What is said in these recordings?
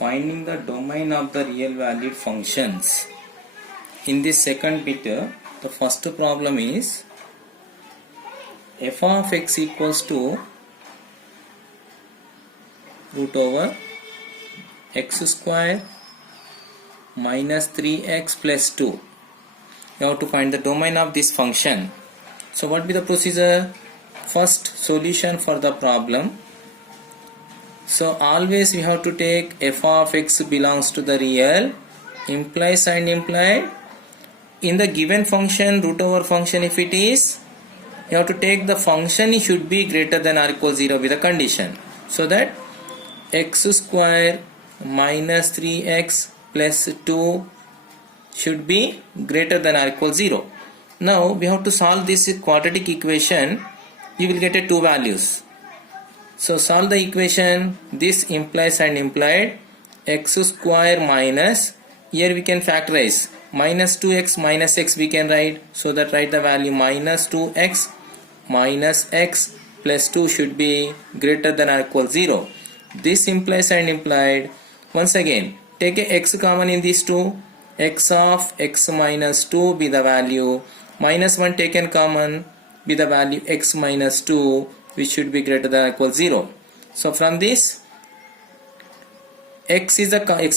finding the domain of the real valued functions. In this second bit, the first problem is f of x equals to root over x square minus 3x plus 2. You have to find the domain of this function. So what will be the procedure? First, solution for the problem. So always we have to take f of x belongs to the real, implies and implied. In the given function, root over function, if it is, you have to take the function should be greater than or equal 0 with a condition. So that x square minus 3x plus 2 should be greater than or equal 0. Now we have to solve this quadratic equation. You will get two values. So solve the equation. This implies and implied x square minus, here we can factorize, minus 2x minus x we can write, so that write the value minus 2x minus x plus 2 should be greater than or equal 0. This implies and implied. Once again, take a x common in these two. X of x minus 2 be the value, minus 1 taken common be the value x minus 2, which should be greater than or equal 0. So from this, x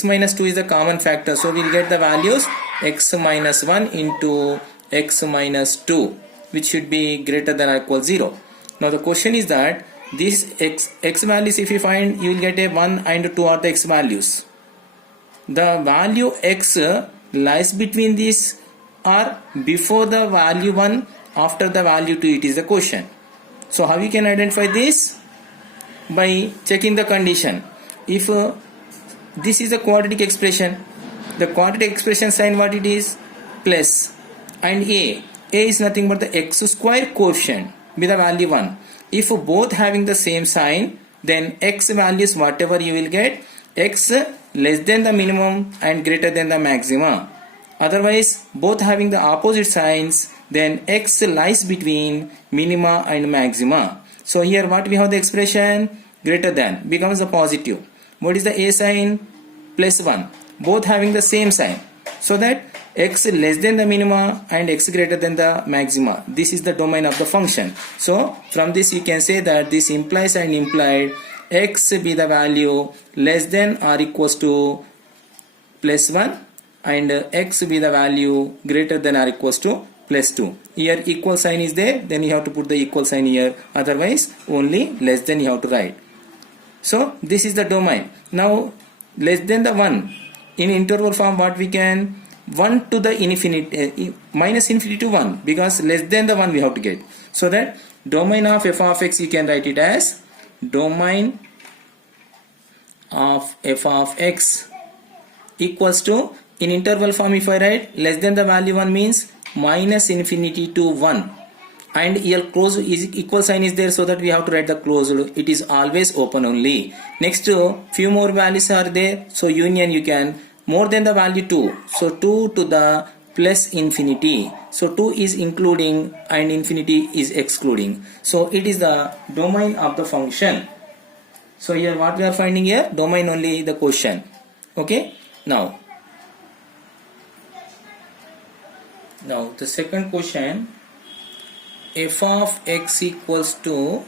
minus 2 is the common factor, so we will get the values x minus 1 into x minus 2, which should be greater than or equal 0. Now the question is that these x values, if you find, you will get a 1 and 2 are the x values. The value x lies between these or before the value 1, after the value 2, it is the question. So how you can identify this? By checking the condition. If this is a quadratic expression, the quadratic expression sign what it is? Plus, and a is nothing but the x square quotient with the value 1. If both having the same sign, then x values whatever you will get, x less than the minimum and greater than the maxima. Otherwise, both having the opposite signs, then x lies between minima and maxima. So here what we have the expression? Greater than becomes a positive. What is the a sign? Plus 1. Both having the same sign. So that x less than the minima and x greater than the maxima. This is the domain of the function. So from this you can say that this implies and implied x be the value less than or equals to plus 1 and x be the value greater than or equals to plus 2. Here equal sign is there, then you have to put the equal sign here, otherwise only less than you have to write. So this is the domain. Now less than the 1, in interval form what we can, 1 to the infinity, minus infinity to 1, because less than the 1 we have to get. So that domain of f of x, you can write it as domain of f of x equals to, in interval form if I write, less than the value 1 means minus infinity to 1, and here close is equal sign is there, so that we have to write the closed. It is always open only. Next few more values are there, so union you can more than the value 2, so 2 to the plus infinity, so 2 is including and infinity is excluding, so it is the domain of the function. So here what we are finding here, domain only the question. Okay, now the second question, f of x equals to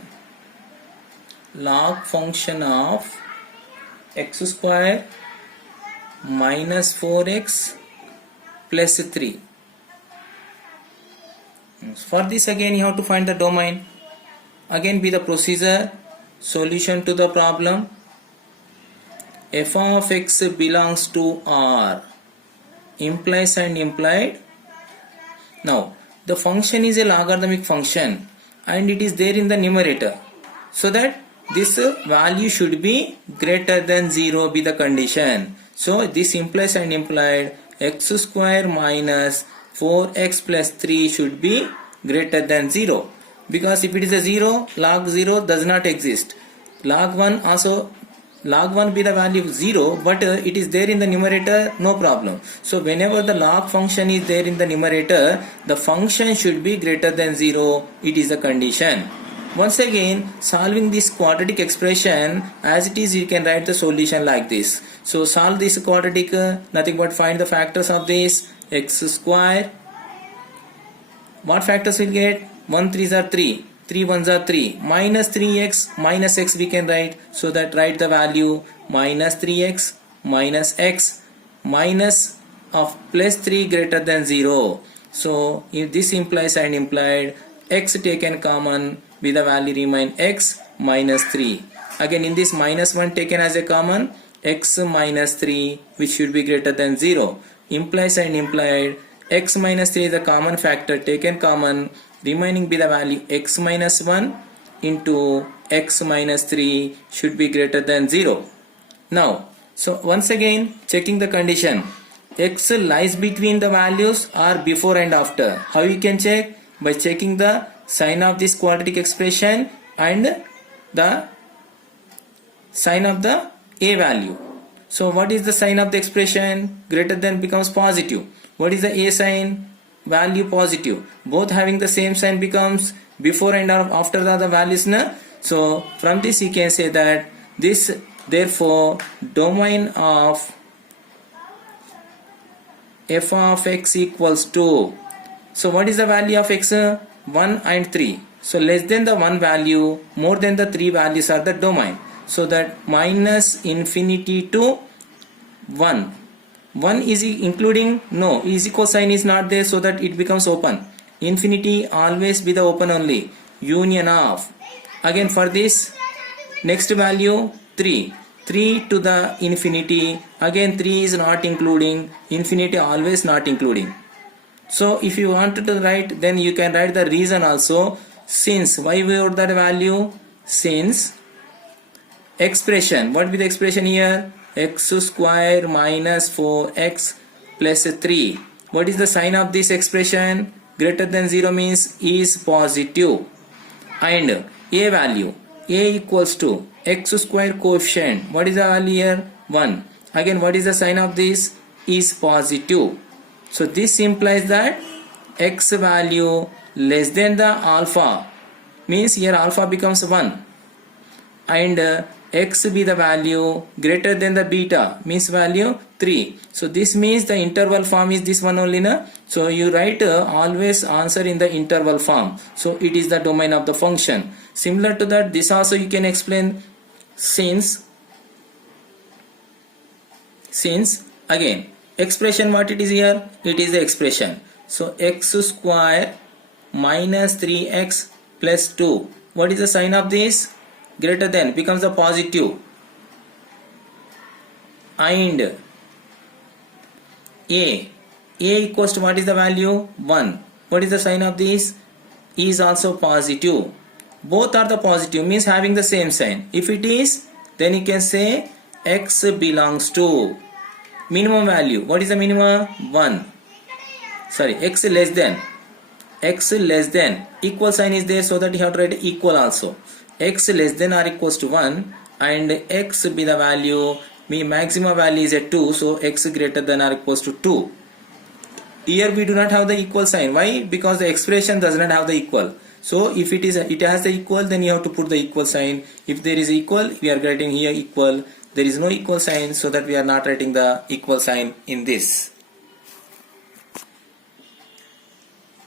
log function of x square minus 4x plus 3. For this again you have to find the domain. Again be the procedure, solution to the problem. F of x belongs to R, implies and implied. Now the function is a logarithmic function and it is there in the numerator, so that this value should be greater than 0 be the condition. So this implies and implied x square minus 4x plus 3 should be greater than 0, because if it is a 0, log 0 does not exist. Log 1 also, log 1 be the value 0, but it is there in the numerator, no problem. So whenever the log function is there in the numerator, the function should be greater than 0, it is the condition. Once again, solving this quadratic expression as it is, you can write the solution like this. So solve this quadratic, nothing but find the factors of this x square. What factors will get? 1 3s are 3, 3 1s are 3, minus 3x minus x we can write. So that write the value minus 3x minus x minus of plus 3 greater than 0. So if this implies and implied, x taken common, with the value remain x minus 3. Again in this minus 1 taken as a common, x minus 3 which should be greater than 0. Implies and implied, x minus 3 is a common factor taken common, remaining be the value x minus 1 into x minus 3 should be greater than 0. Now, so once again checking the condition, x lies between the values or before and after. How you can check? By checking the sign of this quadratic expression and the sign of the a value. So what is the sign of the expression? Greater than becomes positive. What is the a sign? Value positive. Both having the same sign becomes before and after the values. Na? So from this you can say that this, therefore domain of f of x equals to, so what is the value of x? 1 and 3. So less than the 1 value, more than the 3 values are the domain. So that minus infinity to 1. 1 is including, no, is equal sign is not there, so that it becomes open. Infinity always be the open only. Union of, again for this next value 3. 3 to the infinity, again 3 is not including, infinity always not including. So if you want to write, then you can write the reason also. Since, why we wrote that value? Since expression, what will be the expression here? X square minus 4x plus 3. What is the sign of this expression? Greater than 0 means is positive. And a value, a equals to x square coefficient. What is the value here? 1. Again, what is the sign of this? Is positive. So this implies that x value less than the alpha, means here alpha becomes 1, and x be the value greater than the beta, means value 3. So this means the interval form is this one only, na? So you write always answer in the interval form. So it is the domain of the function. Similar to that, this also you can explain. Since again expression, what it is here? It is the expression. So x square minus 3x plus 2. What is the sign of this? Greater than becomes a positive. And a equals to, what is the value? 1. What is the sign of this? Is also positive. Both are the positive, means having the same sign. If it is, then you can say x belongs to minimum value. What is the minimum? 1. Sorry, x less than. X less than. Equal sign is there, so that you have to write equal also. X less than or equals to 1, and x be the value, maximum value is at 2, so x greater than or equals to 2. Here we do not have the equal sign. Why? Because the expression does not have the equal. So if it has the equal, then you have to put the equal sign. If there is equal, we are writing here equal. There is no equal sign, so that we are not writing the equal sign in this.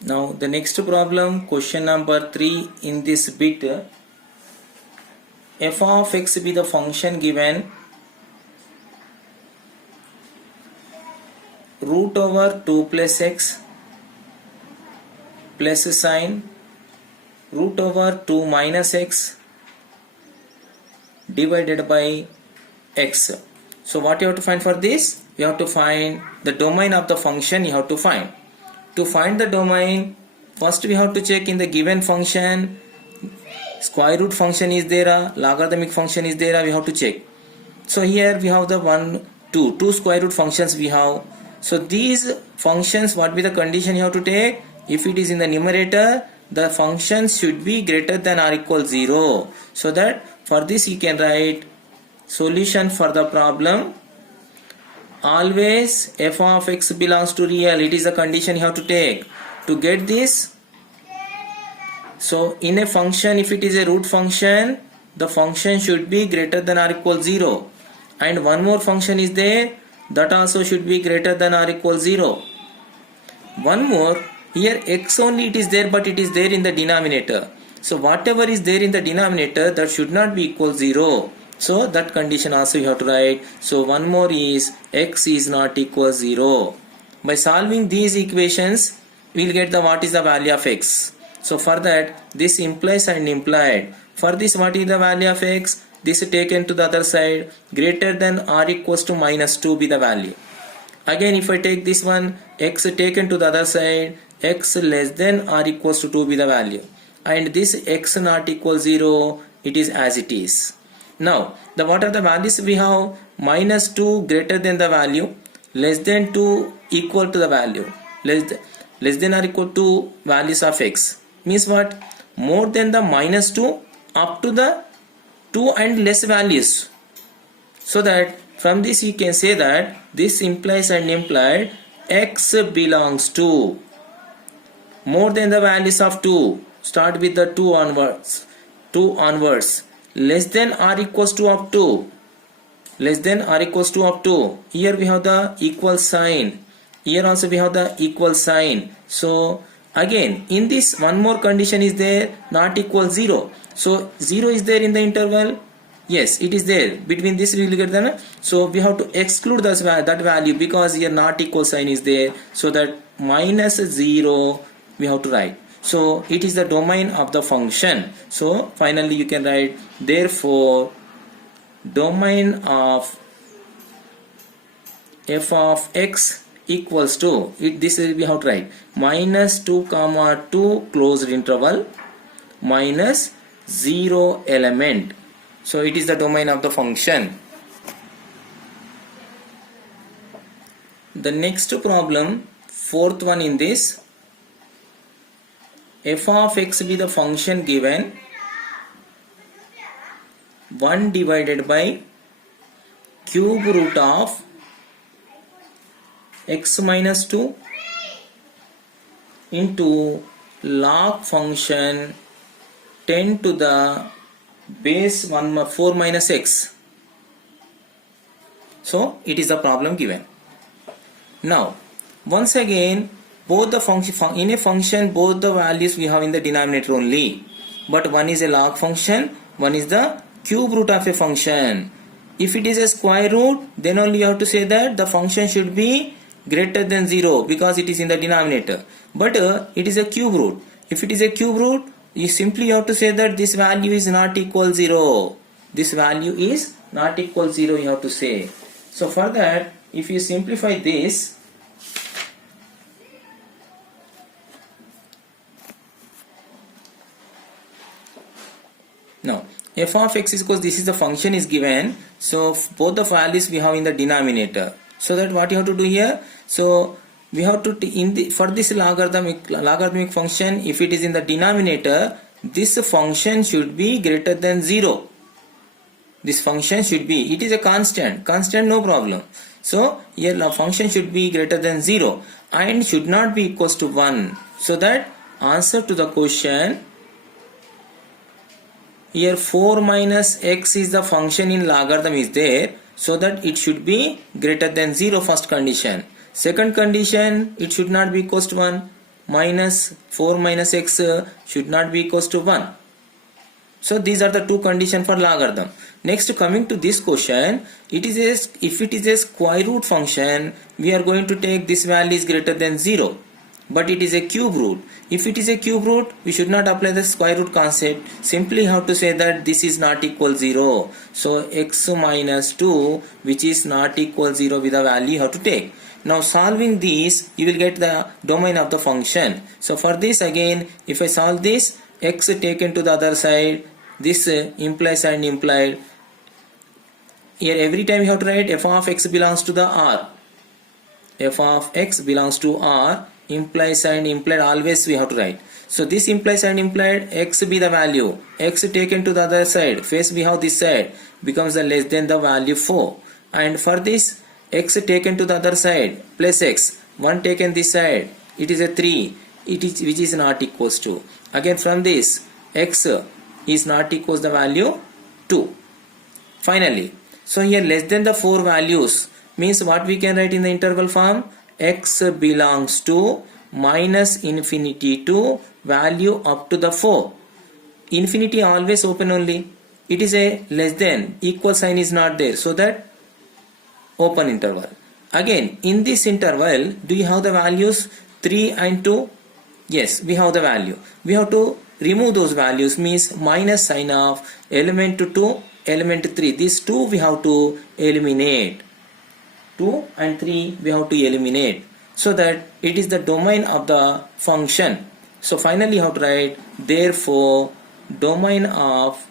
Now the next problem, question number 3 in this bit. F of x be the function given root over 2 plus x plus sign root over 2 minus x divided by x. So what you have to find for this? You have to find the domain of the function. You have to find. To find the domain, first we have to check in the given function, square root function is there, logarithmic function is there, we have to check. So here we have the two square root functions we have. So these functions, what be the condition you have to take? If it is in the numerator, the function should be greater than or equal 0. So that for this you can write solution for the problem. Always f of x belongs to real. It is a condition you have to take. To get this, So in a function, if it is a root function, the function should be greater than or equal 0. And one more function is there, that also should be greater than or equal 0. One more, here x only it is there, but it is there in the denominator. So whatever is there in the denominator, that should not be equal 0. So that condition also you have to write. So one more is x is not equal 0. By solving these equations, we will get the what is the value of x. So for that, this implies and implied. For this, what is the value of x? This taken to the other side, greater than or equals to minus 2 be the value. Again, if I take this one, x taken to the other side, x less than or equals to 2 be the value. And this x not equal 0, it is as it is. Now, what are the values we have? Minus 2 greater than the value, less than 2 equal to the value, less than or equal to values of x. Means what? More than the minus 2 up to the 2 and less values. So that from this you can say that this implies and implied x belongs to more than the values of 2. Start with the 2 onwards. 2 onwards. Less than or equals to up to. Less than or equals to up to. Here we have the equal sign. Here also we have the equal sign. So again, in this one more condition is there, not equal 0. So 0 is there in the interval. Yes, it is there. Between this we will get them. So we have to exclude that value because here not equal sign is there. So that minus 0 we have to write. So it is the domain of the function. So finally you can write, therefore domain of f of x equals to, this will be how to write, minus 2 comma 2 closed interval minus 0 element. So it is the domain of the function. The next problem, fourth one in this, f of x be the function given 1 divided by cube root of x minus 2 into log function 10 to the base 4 minus x. So it is the problem given. Now once again, both the function in a function, both the values we have in the denominator only, but one is a log function, one is the cube root of a function. If it is a square root, then only you have to say that the function should be greater than 0 because it is in the denominator. But it is a cube root. If it is a cube root, you simply have to say that this value is not equal 0. This value is not equal 0 you have to say. So for that, if you simplify this, now f of x is equals, this is the function is given, so both the values we have in the denominator. So that what you have to do here, so we have to for this logarithmic function, if it is in the denominator, this function should be greater than 0. This function should be, it is a constant no problem. So here the function should be greater than 0 and should not be equals to 1. So that answer to the question, here 4 minus x is the function in logarithm is there, so that it should be greater than 0, first condition. Second condition, it should not be equals to 1. Minus 4 minus x should not be equals to 1. So these are the two conditions for logarithm. Next, coming to this question, if it is a square root function, we are going to take this value is greater than 0. But it is a cube root. If it is a cube root, we should not apply the square root concept. Simply have to say that this is not equal 0. So x minus 2, which is not equal 0 with the value you have to take. Now solving these, you will get the domain of the function. So for this again, if I solve this, x taken to the other side, this implies and implied. Here every time you have to write f of x belongs to the R. F of x belongs to R. Implies and implied always we have to write. So this implies and implied, x be the value, x taken to the other side, face we have this side, becomes the less than the value 4. And for this, x taken to the other side plus x, 1 taken this side, it is a 3. which is not equals to. Again from this, x is not equals the value 2. Finally, so here less than the 4 values means what we can write in the interval form? X belongs to minus infinity to value up to the 4. Infinity always open only. It is a less than, equal sign is not there, so that open interval. Again, in this interval, do you have the values 3 and 2? Yes, we have the value. We have to remove those values, means minus sign of element 2, element 3. These 2 we have to eliminate. 2 and 3 we have to eliminate, so that it is the domain of the function. So finally you have to write, therefore domain of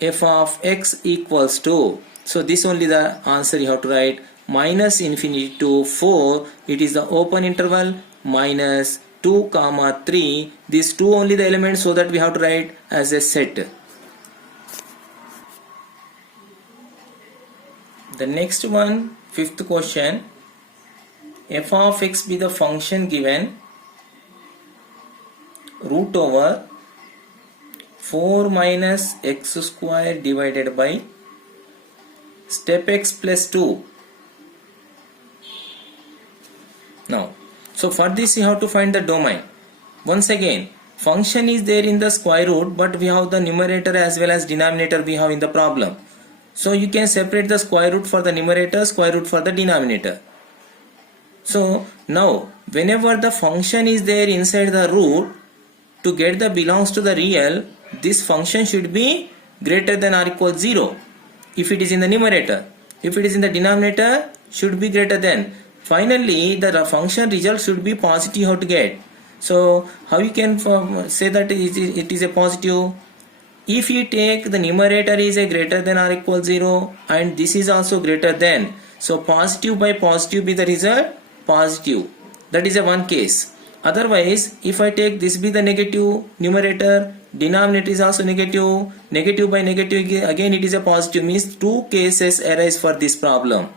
f of x equals to, so this only the answer you have to write, minus infinity to 4, it is the open interval, minus 2 comma 3, these 2 only the elements, so that we have to write as a set. The next one, fifth question, f of x be the function given root over 4 minus x square divided by step x plus 2. Now, so for this you have to find the domain. Once again, function is there in the square root, but we have the numerator as well as denominator we have in the problem. So you can separate the square root for the numerator, square root for the denominator. So now whenever the function is there inside the root, to get the belongs to the real, this function should be greater than or equal 0 if it is in the numerator. If it is in the denominator, should be greater than. Finally, the function result should be positive. How to get? So how you can say that it is a positive? If you take the numerator is a greater than or equal 0 and this is also greater than, so positive by positive be the result positive. That is a one case. Otherwise, if I take this be the negative numerator, denominator is also negative, negative by negative again it is a positive, means two cases arise for this problem.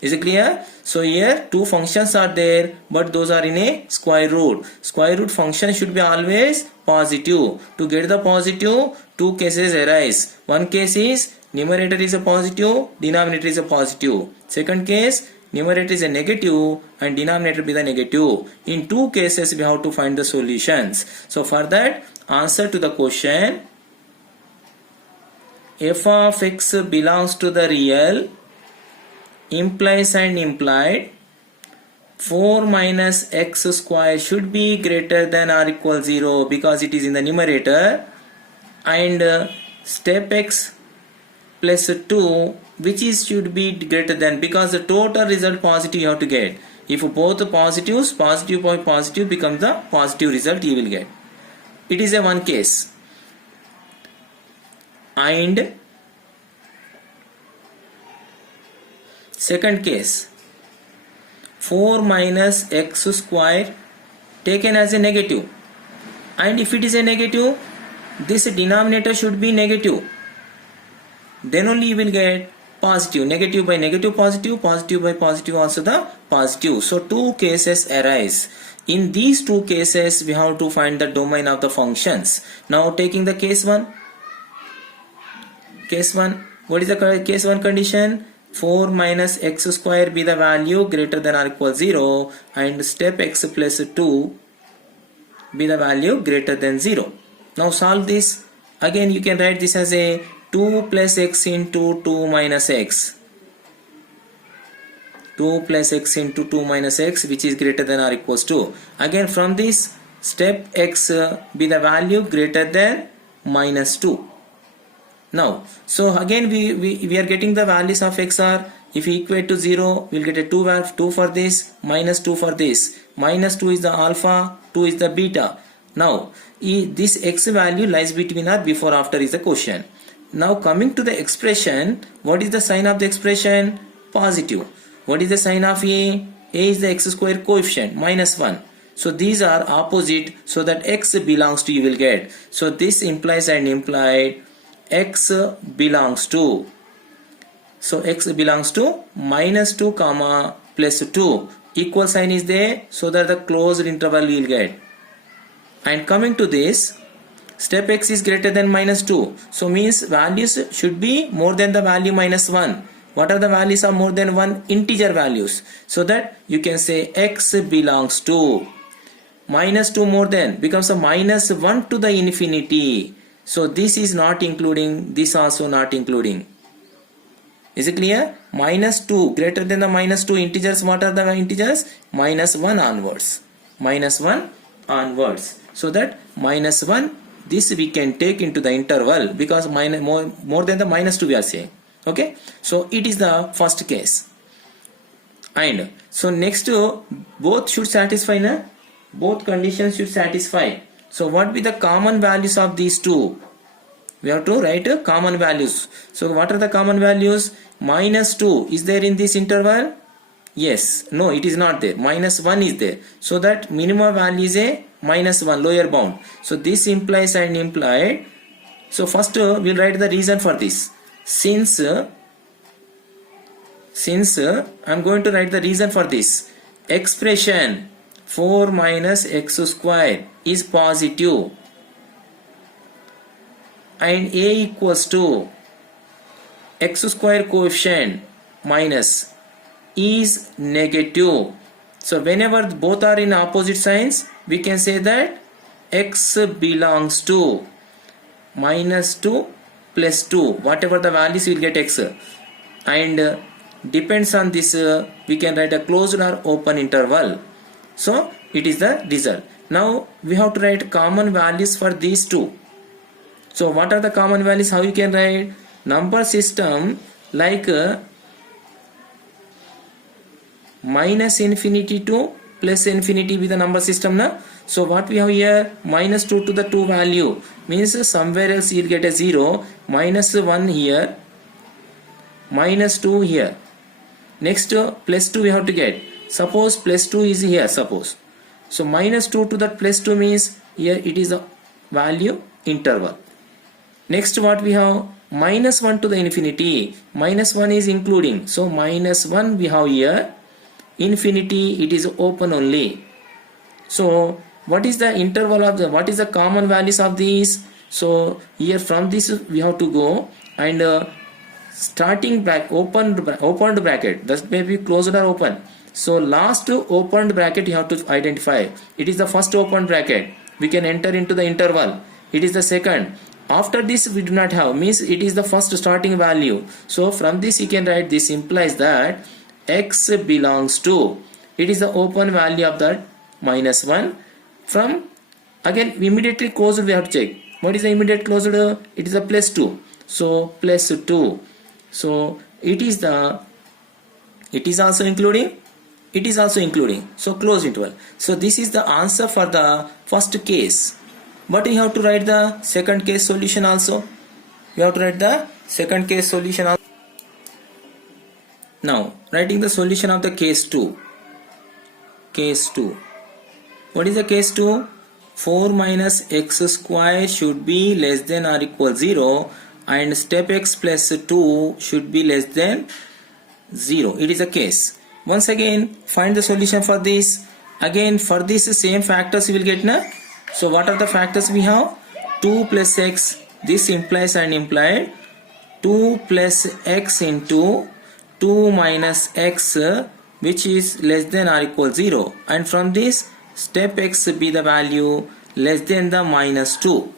Is it clear? So here two functions are there, but those are in a square root. Square root function should be always positive. To get the positive, two cases arise. One case is numerator is a positive, denominator is a positive. Second case, numerator is a negative and denominator be the negative. In two cases we have to find the solutions. So for that, answer to the question, f of x belongs to the real implies and implied 4 minus x square should be greater than or equal 0 because it is in the numerator, and step x plus 2 which is should be greater than, because the total result positive you have to get. If both positives, positive by positive becomes the positive result you will get. It is a one case. And second case, 4 minus x square taken as a negative, and if it is a negative, this denominator should be negative, then only you will get positive. Negative by negative positive, positive by positive also the positive. So two cases arise. In these two cases we have to find the domain of the functions. Now taking the case 1. Case 1, what is the case 1 condition? 4 minus x square be the value greater than or equal 0 and step x plus 2 be the value greater than 0. Now solve this. Again you can write this as a 2 plus x into 2 minus x. 2 plus x into 2 minus x which is greater than or equals to. Again from this, step x be the value greater than minus 2. Now, so again we are getting the values of x are, if we equate to 0, we'll get a 2 for this, minus 2 for this. Minus 2 is the alpha, 2 is the beta. Now, this x value lies between or before after is the question. Now coming to the expression, what is the sign of the expression? Positive. What is the sign of A? A is the x square coefficient, minus 1. So these are opposite, so that x belongs to you will get. So this implies and implied x belongs to. So x belongs to minus 2 comma plus 2. equal sign is there, so that the closed interval we will get. And coming to this, step x is greater than minus 2, so means values should be more than the value minus 1. What are the values of more than 1? Integer values. So that you can say x belongs to minus 2 more than becomes a minus 1 to the infinity. So this is not including, this also not including. Is it clear? Minus 2 greater than the minus 2 integers. What are the integers? Minus 1 onwards. Minus 1 onwards. So that minus 1, this we can take into the interval because more than the minus 2 we are saying. Okay. So it is the first case. And so next both should satisfy na? Both conditions should satisfy. So what be the common values of these two? We have to write common values. So what are the common values? Minus 2 is there in this interval? Yes. No, it is not there. Minus 1 is there. So that minimum value is a minus 1 lower bound. So this implies and implied. So first we'll write the reason for this. Since I'm going to write the reason for this. Expression 4 minus x square is positive. And a equals to x square coefficient minus is negative. So whenever both are in opposite signs, we can say that x belongs to minus 2 plus 2. Whatever the values, you will get x. And depends on this, we can write a closed or open interval. So it is the result. Now we have to write common values for these two. So what are the common values? How you can write? Number system like minus infinity to plus infinity with the number system na. So what we have here, minus 2 to the 2 value means somewhere else you will get a 0, minus 1 here, minus 2 here. Next plus 2 we have to get. Suppose plus 2 is here, suppose. So minus 2 to that plus 2 means here it is a value interval. Next what we have, minus 1 to the infinity. Minus 1 is including. So minus 1 we have here. Infinity it is open only. So what is the interval of the, what is the common values of these? So here from this we have to go and starting bracket, opened bracket, that may be closed or open. So last opened bracket you have to identify. It is the first open bracket. We can enter into the interval. It is the second. After this we do not have, means it is the first starting value. So from this you can write, this implies that x belongs to, it is the open value of that minus 1. From again immediately closed we have to check. What is the immediate closed? It is a plus 2. So plus 2. So it is the, it is also including, it is also including. So closed interval. So this is the answer for the first case. But you have to write the second case solution also. You have to write the second case solution also. Now writing the solution of the case 2. Case 2. What is the case 2? 4 minus x square should be less than or equal 0 and step x plus 2 should be less than 0. It is a case. Once again find the solution for this. Again for this same factors you will get na. So what are the factors we have? 2 plus x, this implies and implied 2 plus x into 2 minus x which is less than or equal 0, and from this step x be the value less than the minus 2.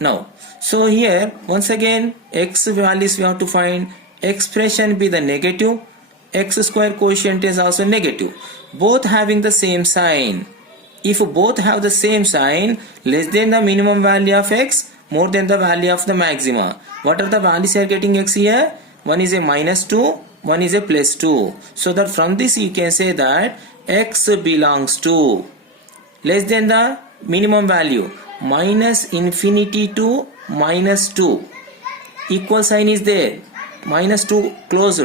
Now so here once again x values we have to find. Expression be the negative, x square quotient is also negative, both having the same sign. If both have the same sign, less than the minimum value of x, more than the value of the maxima. What are the values you are getting x here? One is a minus 2, one is a plus 2. So that from this you can say that x belongs to less than the minimum value, minus infinity to minus 2. Equal sign is there. Minus 2 closed.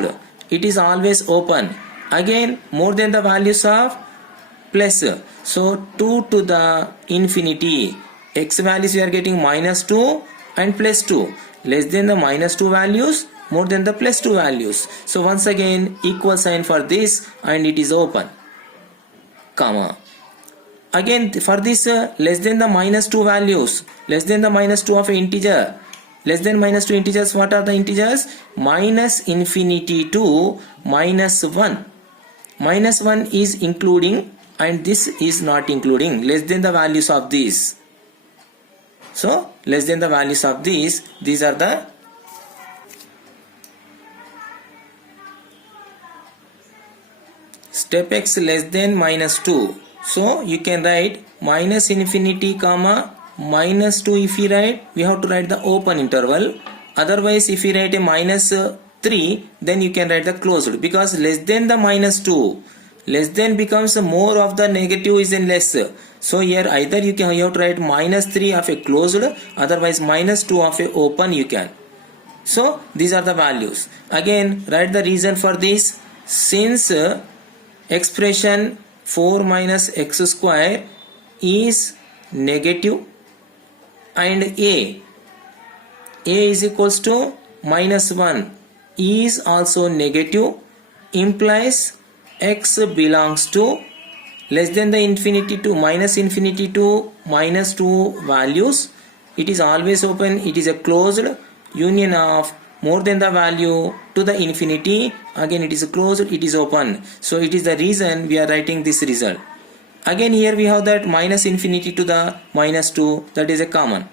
It is always open. Again more than the values of plus. So 2 to the infinity. X values we are getting minus 2 and plus 2. Less than the minus 2 values, more than the plus 2 values. So once again equal sign for this and it is open. comma. Again for this less than the minus 2 values, less than the minus 2 of an integer, less than minus 2 integers, what are the integers? Minus infinity to minus 1. Minus 1 is including and this is not including, less than the values of these. So less than the values of these are the step x less than minus 2. So you can write minus infinity comma minus 2. If we write, we have to write the open interval. Otherwise if we write a minus 3, then you can write the closed, because less than the minus 2, less than becomes more of the negative is in less. So here either you have to write minus 3 of a closed, otherwise minus 2 of a open you can. So these are the values. Again write the reason for this. Since expression 4 minus x square is negative and a is equals to minus 1 is also negative, implies x belongs to less than the infinity to minus 2 values. It is always open, it is a closed union of more than the value to the infinity. Again it is closed, it is open. So it is the reason we are writing this result. Again here we have that minus infinity to the minus 2, that is a common.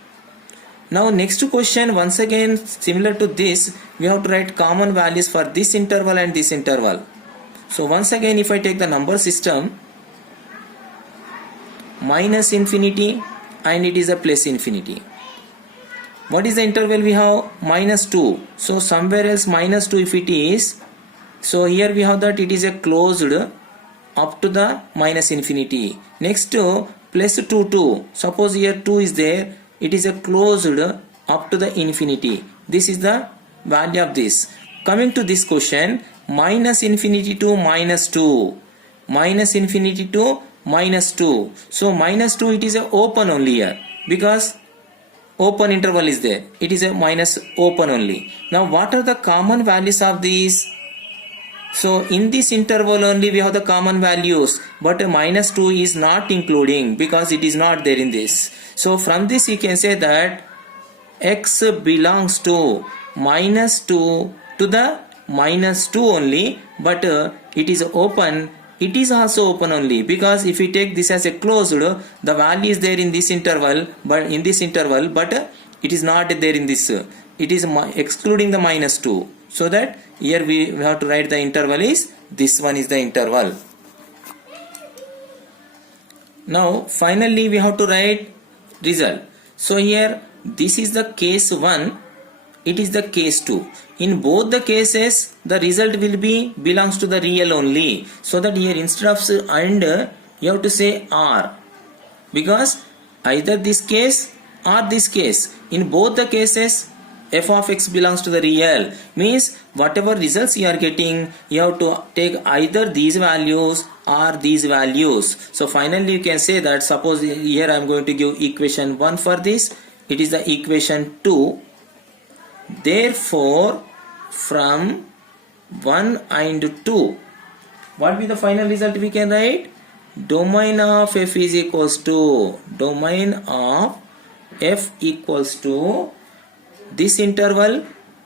Now next question, once again similar to this, we have to write common values for this interval and this interval. So once again if I take the number system, minus infinity and it is a plus infinity. What is the interval we have? Minus 2. So somewhere else minus 2 if it is. So here we have that it is a closed up to the minus infinity. Next plus 2. Suppose here 2 is there. It is a closed up to the infinity. This is the value of this. Coming to this question, minus infinity to minus 2. Minus infinity to minus 2. So minus 2 it is a open only here, because open interval is there. It is a minus open only. Now what are the common values of these? So in this interval only we have the common values, but minus 2 is not including because it is not there in this. So from this you can say that x belongs to minus 2 to the minus 2 only, but it is open. It is also open only because if we take this as a closed, the value is there in this interval, but it is not there in this. It is excluding the minus 2. So that here we have to write the interval is, this one is the interval. Now finally we have to write result. So here this is the case 1, it is the case 2. In both the cases the result will be belongs to the real only. So that here instead of and you have to say or, because either this case or this case, in both the cases f of x belongs to the real, means whatever results you are getting, you have to take either these values or these values. So finally you can say that, suppose here I am going to give equation 1 for this, it is the equation 2. Therefore from 1 and 2, what will be the final result we can write? Domain of f is equals to, domain of f equals to this interval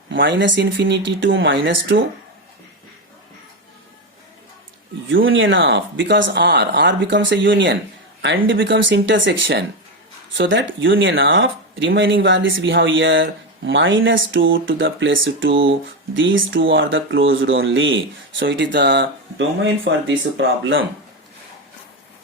minus infinity to minus 2 union of, because r becomes a union and becomes intersection. So that union of remaining values we have here minus 2 to the plus 2. These two are the closed only. So it is the domain for this problem.